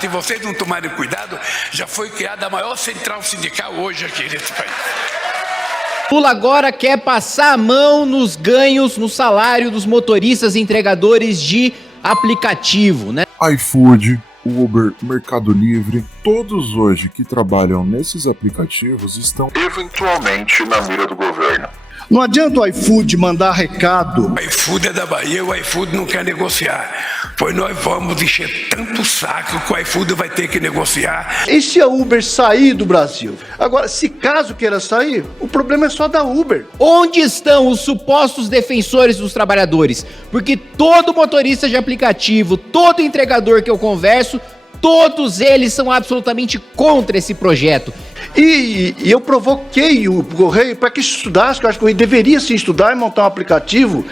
Se vocês não tomarem cuidado, já foi criada a maior central sindical hoje aqui nesse país. Lula agora quer passar a mão nos ganhos, no salário dos motoristas e entregadores de aplicativo, né? iFood, Uber, Mercado Livre, todos hoje que trabalham nesses aplicativos estão eventualmente na mira do governo. Não adianta o iFood mandar recado. O iFood é da Bahia, o iFood não quer negociar. Pois nós vamos encher tanto saco que o iFood vai ter que negociar. E se a Uber sair do Brasil? Agora, se caso queira sair, o problema é só da Uber. Onde estão os supostos defensores dos trabalhadores? Porque todo motorista de aplicativo, todo entregador que eu converso, todos eles são absolutamente contra esse projeto. E eu provoquei o Correio para que estudasse, que eu acho que o Correio deveria sim estudar e montar um aplicativo.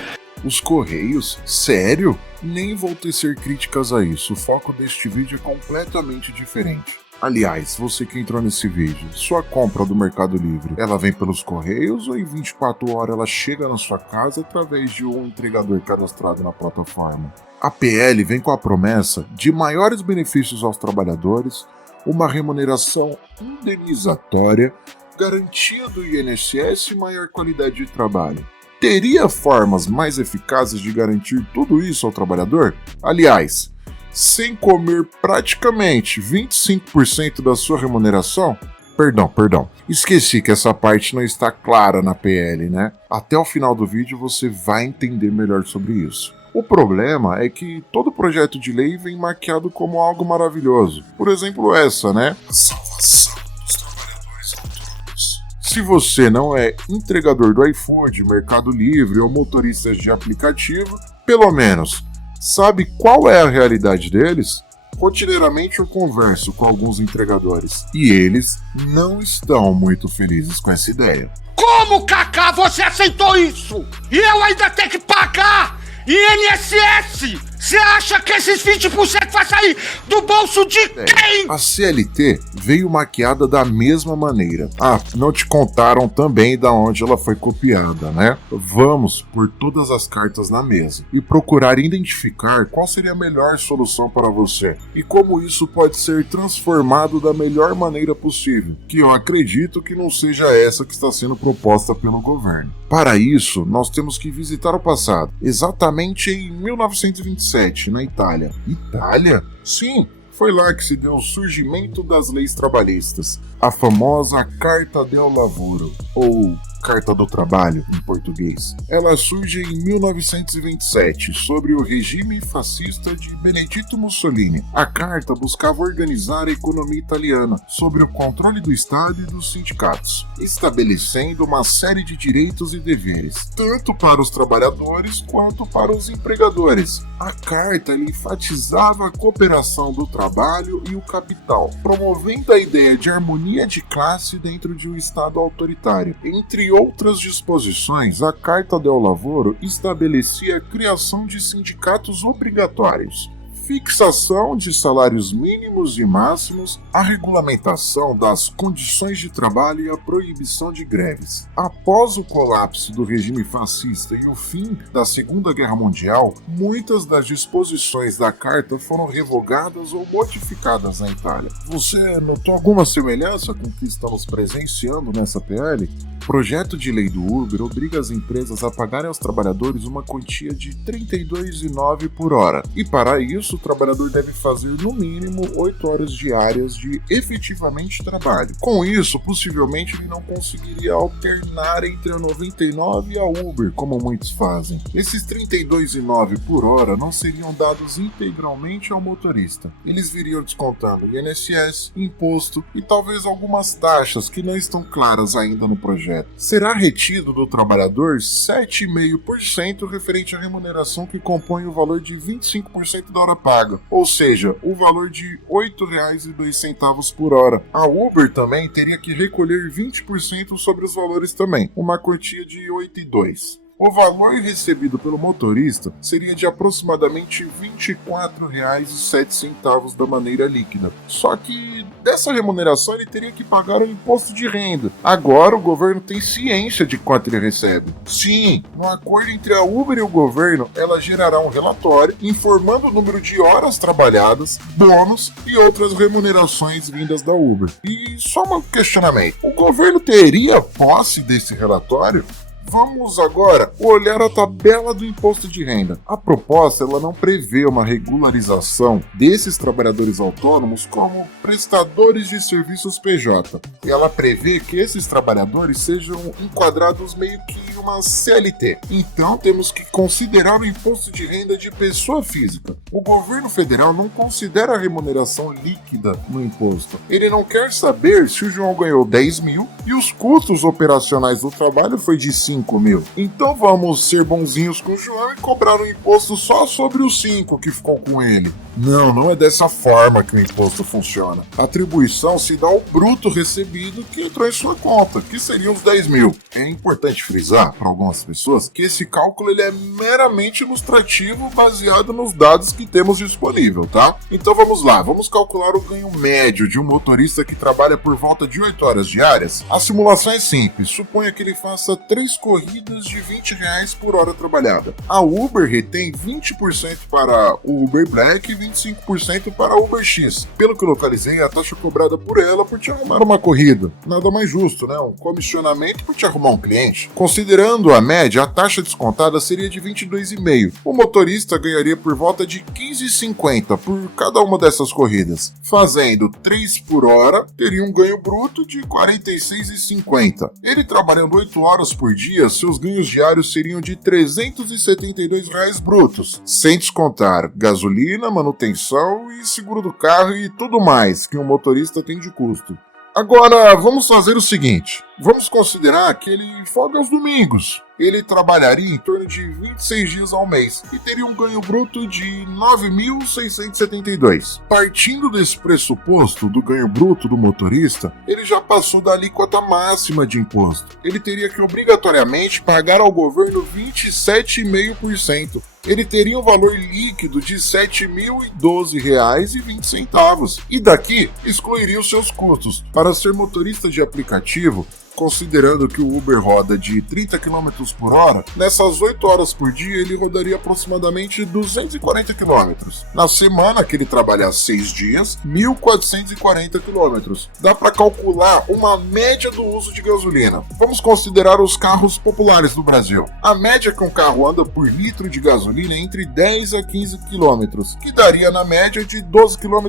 Os Correios? Sério? Nem vou tecer críticas a isso, o foco deste vídeo é completamente diferente. Aliás, você que entrou nesse vídeo, sua compra do Mercado Livre, ela vem pelos Correios ou em 24 horas ela chega na sua casa através de um entregador cadastrado na plataforma? A PL vem com a promessa de maiores benefícios aos trabalhadores, uma remuneração indenizatória, garantia do INSS e maior qualidade de trabalho. Teria formas mais eficazes de garantir tudo isso ao trabalhador? Aliás, sem comer praticamente 25% da sua remuneração? Perdão, esqueci que essa parte não está clara na PL, né? Até o final do vídeo você vai entender melhor sobre isso. O problema é que todo projeto de lei vem maquiado como algo maravilhoso. Por exemplo, essa, né? A salvação dos trabalhadores autônomos. Se você não é entregador do iFood, Mercado Livre ou motorista de aplicativo, pelo menos sabe qual é a realidade deles? Rotineiramente eu converso com alguns entregadores e eles não estão muito felizes com essa ideia. Como, Kaká, você aceitou isso? E eu ainda tenho que pagar INSS? Você acha que esses 20% vai sair do bolso de quem? A CLT veio maquiada da mesma maneira. Ah, não te contaram também da onde ela foi copiada, né? Vamos pôr todas as cartas na mesa e procurar identificar qual seria a melhor solução para você e como isso pode ser transformado da melhor maneira possível, que eu acredito que não seja essa que está sendo proposta pelo governo. Para isso, nós temos que visitar o passado, exatamente em 1927, na Itália. Itália? Sim, foi lá que se deu o surgimento das leis trabalhistas, a famosa Carta del Lavoro, ou Carta do Trabalho, em português. Ela surge em 1927, sobre o regime fascista de Benedito Mussolini. A carta buscava organizar a economia italiana, sob o controle do Estado e dos sindicatos, estabelecendo uma série de direitos e deveres, tanto para os trabalhadores quanto para os empregadores. A carta enfatizava a cooperação do trabalho e o capital, promovendo a ideia de harmonia de classe dentro de um Estado autoritário. Entre outras disposições, a Carta del Lavoro estabelecia a criação de sindicatos obrigatórios, fixação de salários mínimos e máximos, a regulamentação das condições de trabalho e a proibição de greves. Após o colapso do regime fascista e o fim da Segunda Guerra Mundial, muitas das disposições da carta foram revogadas ou modificadas na Itália. Você notou alguma semelhança com o que estamos presenciando nessa PL? O projeto de lei do Uber obriga as empresas a pagarem aos trabalhadores uma quantia de R$ 32,09 por hora, e para isso o trabalhador deve fazer no mínimo 8 horas diárias de efetivamente trabalho. Com isso, possivelmente ele não conseguiria alternar entre a 99 e a Uber, como muitos fazem. Esses R$ 32,09 por hora não seriam dados integralmente ao motorista. Eles viriam descontando INSS, imposto e talvez algumas taxas que não estão claras ainda no projeto. Será retido do trabalhador 7,5% referente à remuneração que compõe o valor de 25% da hora paga, ou seja, o valor de R$ 8,02 por hora. A Uber também teria que recolher 20% sobre os valores também, uma quantia de R$ 8,02. O valor recebido pelo motorista seria de aproximadamente R$ 24,07 da maneira líquida. Só que dessa remuneração ele teria que pagar o imposto de renda. Agora o governo tem ciência de quanto ele recebe. Sim, no acordo entre a Uber e o governo, ela gerará um relatório informando o número de horas trabalhadas, bônus e outras remunerações vindas da Uber. E só um questionamento: o governo teria posse desse relatório? Vamos agora olhar a tabela do imposto de renda. A proposta ela não prevê uma regularização desses trabalhadores autônomos como prestadores de serviços PJ. E ela prevê que esses trabalhadores sejam enquadrados meio que uma CLT. Então temos que considerar o imposto de renda de pessoa física. O governo federal não considera a remuneração líquida no imposto. Ele não quer saber se o João ganhou 10 mil e os custos operacionais do trabalho foi de 5 mil. Então vamos ser bonzinhos com o João e cobrar um imposto só sobre os 5 que ficou com ele. Não é dessa forma que o imposto funciona. A atribuição se dá ao bruto recebido que entrou em sua conta, que seriam os 10 mil. É importante frisar para algumas pessoas que esse cálculo ele é meramente ilustrativo baseado nos dados que temos disponível, tá? Então vamos lá, vamos calcular o ganho médio de um motorista que trabalha por volta de 8 horas diárias. A simulação é simples, suponha que ele faça 3 corridas de R$20 por hora trabalhada. A Uber retém 20% para o Uber Black e 25% para a Uber X. Pelo que eu localizei, a taxa cobrada por ela por te arrumar uma corrida. Nada mais justo, né? Um comissionamento por te arrumar um cliente. Considerando a média, a taxa descontada seria de 22,5. O motorista ganharia por volta de 15,50 por cada uma dessas corridas. Fazendo 3 por hora, teria um ganho bruto de 46,50. Ele trabalhando 8 horas por dia, seus ganhos diários seriam de R$372 brutos, sem descontar gasolina, manutenção e seguro do carro e tudo mais que um motorista tem de custo. Agora, vamos fazer o seguinte, vamos considerar que ele folga aos domingos. Ele trabalharia em torno de 26 dias ao mês e teria um ganho bruto de 9.672. Partindo desse pressuposto do ganho bruto do motorista, ele já passou da alíquota máxima de imposto. Ele teria que obrigatoriamente pagar ao governo 27,5%. Ele teria um valor líquido de R$ 7.012,20 e daqui excluiria os seus custos. Para ser motorista de aplicativo, considerando que o Uber roda de 30 km por hora, nessas 8 horas por dia ele rodaria aproximadamente 240 km. Na semana que ele trabalhar 6 dias, 1.440 km. Dá para calcular uma média do uso de gasolina. Vamos considerar os carros populares do Brasil. A média que um carro anda por litro de gasolina é entre 10 a 15 km, que daria na média de 12,5 km.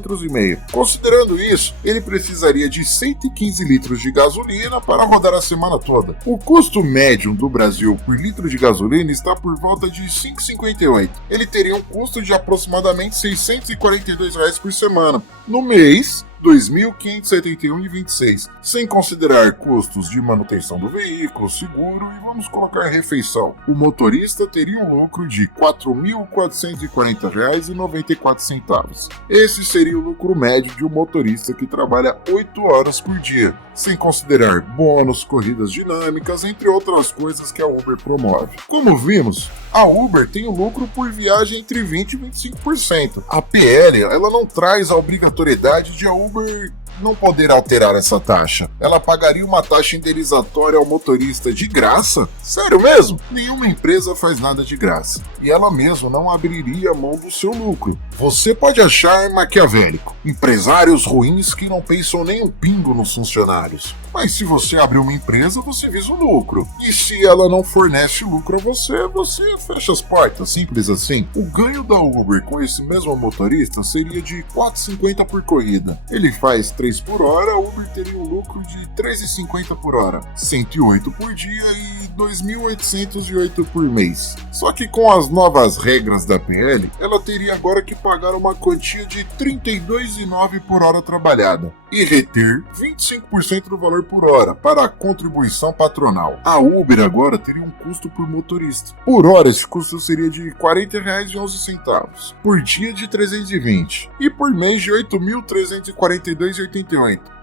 Considerando isso, ele precisaria de 115 litros de gasolina para rodar a semana toda. O custo médio do Brasil por litro de gasolina está por volta de R$ 5,58. Ele teria um custo de aproximadamente R$ 642 por semana. No mês, R$ 2.571,26, sem considerar custos de manutenção do veículo, seguro e vamos colocar refeição. O motorista teria um lucro de R$ 4.440,94. Esse seria o lucro médio de um motorista que trabalha 8 horas por dia, sem considerar bônus, corridas dinâmicas, entre outras coisas que a Uber promove. Como vimos, a Uber tem um lucro por viagem entre 20% e 25%. A PL ela não traz a obrigatoriedade de a Uber não poder alterar essa taxa. Ela pagaria uma taxa indenizatória ao motorista de graça? Sério mesmo? Nenhuma empresa faz nada de graça. E ela mesma não abriria mão do seu lucro. Você pode achar maquiavélico. Empresários ruins que não pensam nem um pingo nos funcionários. Mas se você abre uma empresa, você visa o lucro. E se ela não fornece lucro a você, você fecha as portas. Simples assim. O ganho da Uber com esse mesmo motorista seria de R$ 4,50 por corrida. Ele faz 3 por hora, a Uber teria um lucro de R$ 3,50 por hora, 108 por dia e R$ 2.808 por mês. Só que com as novas regras da PL, ela teria agora que pagar uma quantia de R$ 32,09 por hora trabalhada e reter 25% do valor por hora para a contribuição patronal. A Uber agora teria um custo por motorista. Por hora, esse custo seria de R$ 40,11, por dia de 320 e por mês de R$ 8.342,88.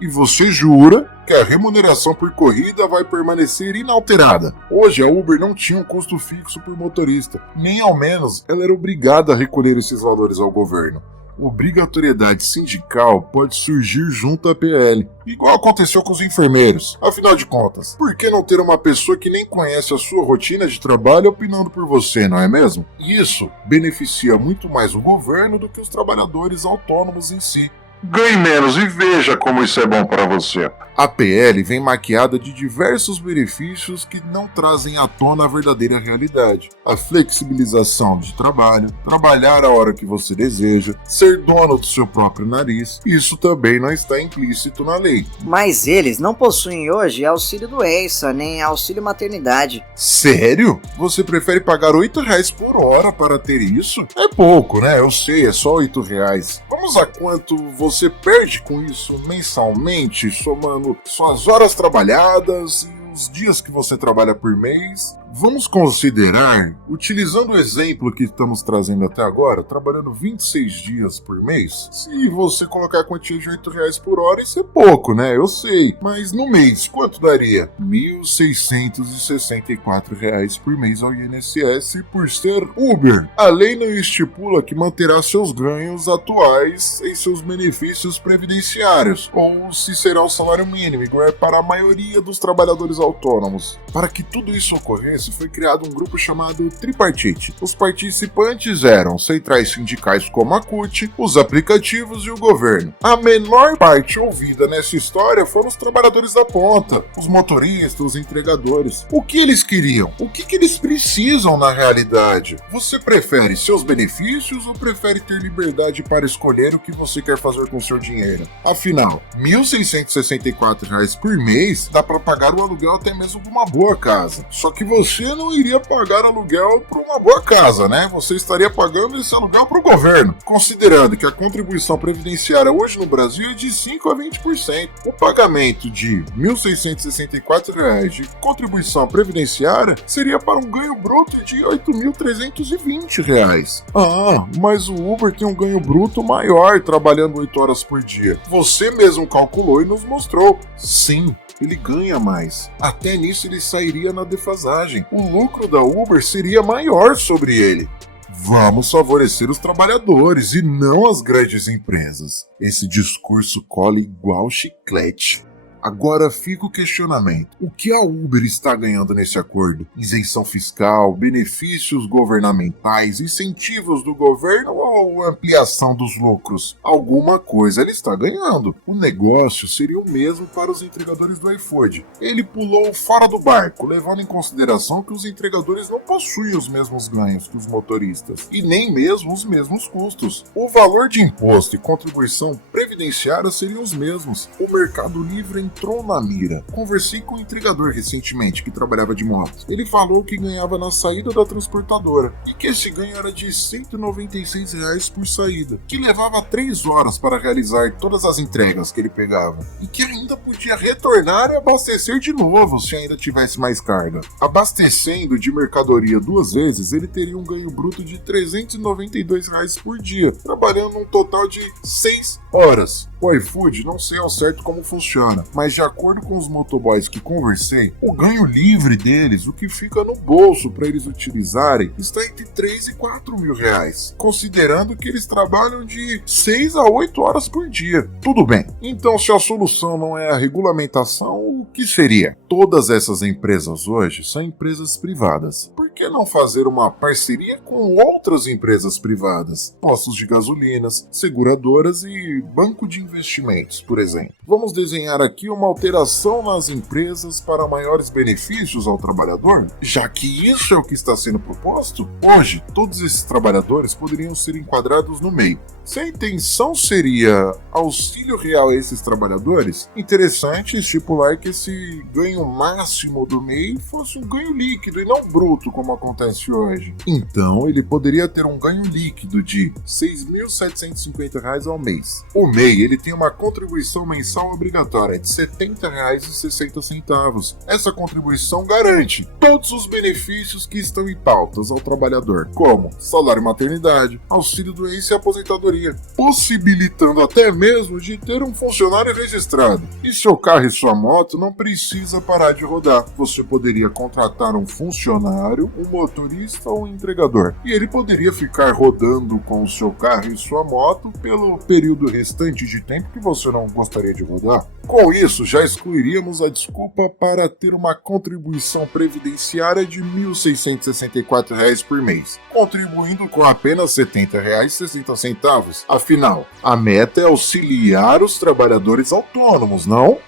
E você jura que a remuneração por corrida vai permanecer inalterada. Hoje a Uber não tinha um custo fixo por motorista, nem ao menos ela era obrigada a recolher esses valores ao governo. Obrigatoriedade sindical pode surgir junto à PL, igual aconteceu com os enfermeiros. Afinal de contas, por que não ter uma pessoa que nem conhece a sua rotina de trabalho opinando por você, não é mesmo? Isso beneficia muito mais o governo do que os trabalhadores autônomos em si. Ganhe menos e veja como isso é bom para você. A PL vem maquiada de diversos benefícios que não trazem à tona a verdadeira realidade. A flexibilização de trabalho, trabalhar a hora que você deseja, ser dono do seu próprio nariz, isso também não está implícito na lei. Mas eles não possuem hoje auxílio doença, nem auxílio maternidade. Sério? Você prefere pagar R$8 por hora para ter isso? É pouco, né? Eu sei, é só R$8. Vamos a quanto você perde com isso mensalmente, somando suas horas trabalhadas e os dias que você trabalha por mês. Vamos considerar, utilizando o exemplo que estamos trazendo até agora, trabalhando 26 dias por mês. Se você colocar a quantia de R$8 por hora, isso é pouco, né? Eu sei. Mas no mês, quanto daria? R$1.664 por mês ao INSS por ser Uber. A lei não estipula que manterá seus ganhos atuais em seus benefícios previdenciários, ou se será o salário mínimo, igual é para a maioria dos trabalhadores autônomos. Para que tudo isso ocorresse, foi criado um grupo chamado Tripartite. Os participantes eram centrais sindicais como a CUT, os aplicativos e o governo. A menor parte ouvida nessa história foram os trabalhadores da ponta, os motoristas, os entregadores. O que eles queriam? O que eles precisam na realidade? Você prefere seus benefícios ou prefere ter liberdade para escolher o que você quer fazer com seu dinheiro? Afinal, R$1.664 por mês dá para pagar o aluguel até mesmo de uma boa casa. Só que você não iria pagar aluguel por uma boa casa, né? Você estaria pagando esse aluguel para o governo. Considerando que a contribuição previdenciária hoje no Brasil é de 5% a 20%. O pagamento de R$1.664 de contribuição previdenciária seria para um ganho bruto de R$8.320. Ah, mas o Uber tem um ganho bruto maior trabalhando 8 horas por dia. Você mesmo calculou e nos mostrou. Sim, ele ganha mais. Até nisso ele sairia na defasagem. O lucro da Uber seria maior sobre ele. Vamos favorecer os trabalhadores e não as grandes empresas. Esse discurso cola igual chiclete. Agora fica o questionamento. O que a Uber está ganhando nesse acordo? Isenção fiscal, benefícios governamentais, incentivos do governo ou ampliação dos lucros? Alguma coisa ele está ganhando. O negócio seria o mesmo para os entregadores do iFood. Ele pulou fora do barco, levando em consideração que os entregadores não possuem os mesmos ganhos que os motoristas e nem mesmo os mesmos custos. O valor de imposto e contribuição previdenciária seriam os mesmos. O Mercado Livre entrou na mira. Conversei com um entregador recentemente que trabalhava de moto. Ele falou que ganhava na saída da transportadora e que esse ganho era de R$196 por saída, que levava 3 horas para realizar todas as entregas que ele pegava e que ainda podia retornar e abastecer de novo se ainda tivesse mais carga. Abastecendo de mercadoria 2 vezes, ele teria um ganho bruto de R$392 por dia, trabalhando um total de 6 horas. O iFood não sei ao certo como funciona, mas de acordo com os motoboys que conversei, o ganho livre deles, o que fica no bolso para eles utilizarem, está entre 3 e 4 mil reais, considerando que eles trabalham de 6 a 8 horas por dia. Tudo bem, então se a solução não é a regulamentação, o que seria? Todas essas empresas hoje são empresas privadas. Por que não fazer uma parceria com outras empresas privadas? Postos de gasolinas, seguradoras e banco de investimentos, por exemplo. Vamos desenhar aqui uma alteração nas empresas para maiores benefícios ao trabalhador? Já que isso é o que está sendo proposto, hoje todos esses trabalhadores poderiam ser enquadrados no MEI. Se a intenção seria auxílio real a esses trabalhadores, interessante estipular que esse ganho máximo do MEI fosse um ganho líquido e não bruto, como acontece hoje. Então, ele poderia ter um ganho líquido de R$6.750 ao mês. O MEI ele tem uma contribuição mensal obrigatória de R$ 70,60. Essa contribuição garante todos os benefícios que estão em pautas ao trabalhador, como salário maternidade, auxílio doença e aposentadoria, possibilitando até mesmo de ter um funcionário registrado. E seu carro e sua moto não precisa parar de rodar. Você poderia contratar um funcionário, um motorista ou um entregador, e ele poderia ficar rodando com o seu carro e sua moto pelo período restante de tempo que você não gostaria de rodar. Com isso, já excluiríamos a desculpa para ter uma contribuição previdenciária de R$ 1.664 por mês, contribuindo com apenas R$ 70,60. Afinal, a meta é auxiliar os trabalhadores autônomos, não?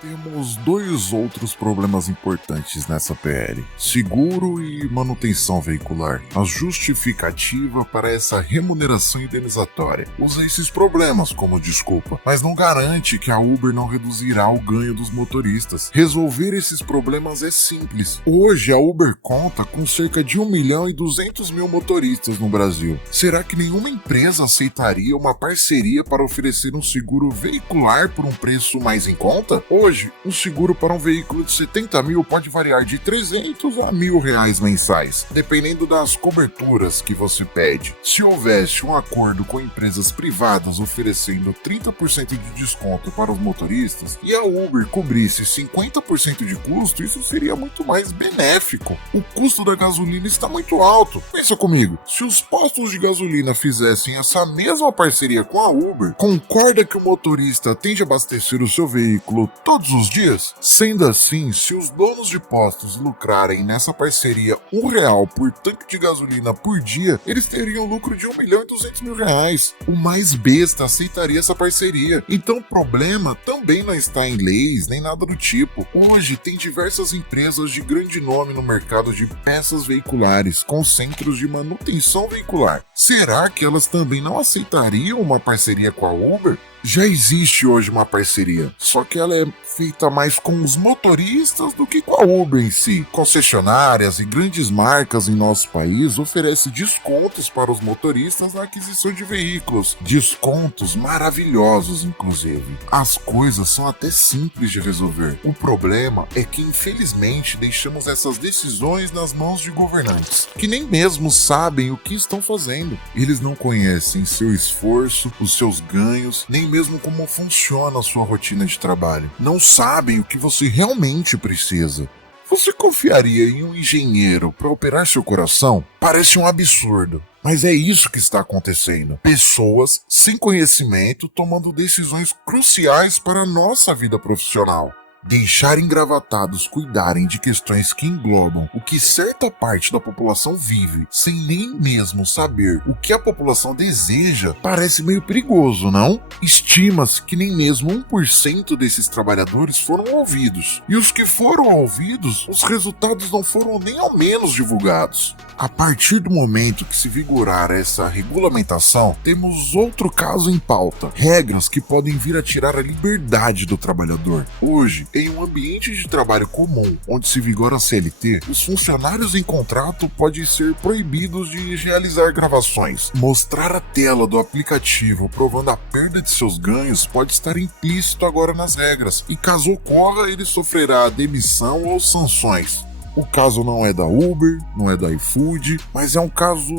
Temos dois outros problemas importantes nessa PL: seguro e manutenção veicular. A justificativa para essa remuneração indenizatória usa esses problemas como desculpa, mas não garante que a Uber não reduzirá o ganho dos motoristas. Resolver esses problemas é simples. Hoje a Uber conta com cerca de 1.200.000 motoristas no Brasil. Será que nenhuma empresa aceitaria uma parceria para oferecer um seguro veicular por um preço mais em conta? Hoje, um seguro para um veículo de 70 mil pode variar de 300 a R$1.000 mensais, dependendo das coberturas que você pede. Se houvesse um acordo com empresas privadas oferecendo 30% de desconto para os motoristas e a Uber cobrisse 50% de custo, isso seria muito mais benéfico. O custo da gasolina está muito alto. Pensa comigo, se os postos de gasolina fizessem essa mesma parceria com a Uber, concorda que o motorista tende a abastecer o seu veículo todos os dias? Sendo assim, se os donos de postos lucrarem nessa parceria R$1 por tanque de gasolina por dia, eles teriam lucro de R$1.200.000. O mais besta aceitaria essa parceria. Então o problema também não está em leis nem nada do tipo. Hoje tem diversas empresas de grande nome no mercado de peças veiculares com centros de manutenção veicular. Será que elas também não aceitariam uma parceria com a Uber? Já existe hoje uma parceria, só que ela é feita mais com os motoristas do que com a Uber em si. Concessionárias e grandes marcas em nosso país oferecem descontos para os motoristas na aquisição de veículos. Descontos maravilhosos, inclusive. As coisas são até simples de resolver. O problema é que, infelizmente, deixamos essas decisões nas mãos de governantes, que nem mesmo sabem o que estão fazendo. Eles não conhecem seu esforço, os seus ganhos, nem mesmo como funciona a sua rotina de trabalho. Não sabem o que você realmente precisa. Você confiaria em um engenheiro para operar seu coração? Parece um absurdo. Mas é isso que está acontecendo. Pessoas sem conhecimento tomando decisões cruciais para a nossa vida profissional. Deixar engravatados cuidarem de questões que englobam o que certa parte da população vive, sem nem mesmo saber o que a população deseja, parece meio perigoso, não? Estima-se que nem mesmo 1% desses trabalhadores foram ouvidos. E os que foram ouvidos, os resultados não foram nem ao menos divulgados. A partir do momento que se vigorar essa regulamentação, temos outro caso em pauta: regras que podem vir a tirar a liberdade do trabalhador. Hoje, em um ambiente de trabalho comum, onde se vigora a CLT, os funcionários em contrato podem ser proibidos de realizar gravações. Mostrar a tela do aplicativo provando a perda de seus ganhos pode estar implícito agora nas regras, e caso ocorra, ele sofrerá demissão ou sanções. O caso não é da Uber, não é da iFood, mas é um caso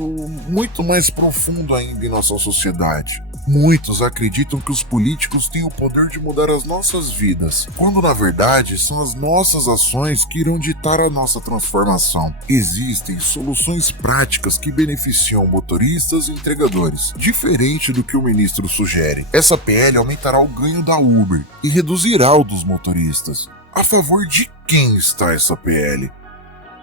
muito mais profundo ainda em nossa sociedade. Muitos acreditam que os políticos têm o poder de mudar as nossas vidas, quando na verdade são as nossas ações que irão ditar a nossa transformação. Existem soluções práticas que beneficiam motoristas e entregadores, diferente do que o ministro sugere. Essa PL aumentará o ganho da Uber e reduzirá o dos motoristas. A favor de quem está essa PL?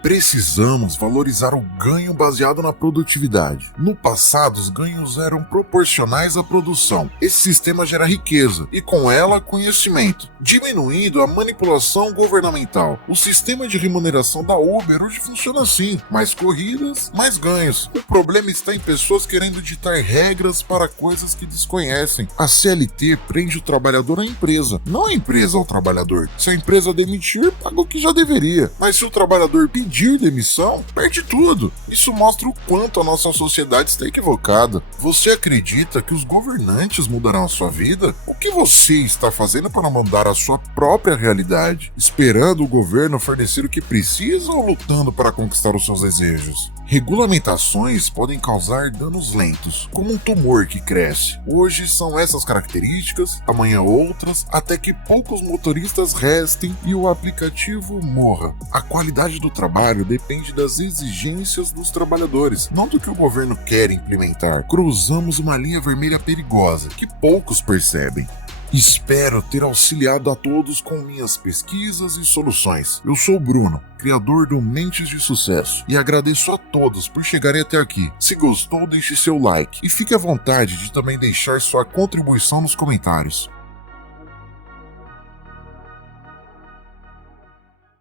Precisamos valorizar o ganho baseado na produtividade. No passado, os ganhos eram proporcionais à produção. Esse sistema gera riqueza e, com ela, conhecimento, diminuindo a manipulação governamental. O sistema de remuneração da Uber hoje funciona assim: mais corridas, mais ganhos. O problema está em pessoas querendo ditar regras para coisas que desconhecem. A CLT prende o trabalhador à empresa, não a empresa ao trabalhador. Se a empresa demitir, paga o que já deveria. Mas se o trabalhador pedir pedir demissão, perde tudo. Isso mostra o quanto a nossa sociedade está equivocada. Você acredita que os governantes mudarão a sua vida? O que você está fazendo para mudar a sua própria realidade? Esperando o governo fornecer o que precisa ou lutando para conquistar os seus desejos? Regulamentações podem causar danos lentos, como um tumor que cresce. Hoje são essas características, amanhã outras, até que poucos motoristas restem e o aplicativo morra. A qualidade do trabalho depende das exigências dos trabalhadores, não do que o governo quer implementar. Cruzamos uma linha vermelha perigosa que poucos percebem. Espero ter auxiliado a todos com minhas pesquisas e soluções. Eu sou o Bruno, criador do Mentes de Sucesso, e agradeço a todos por chegarem até aqui. Se gostou, deixe seu like e fique à vontade de também deixar sua contribuição nos comentários.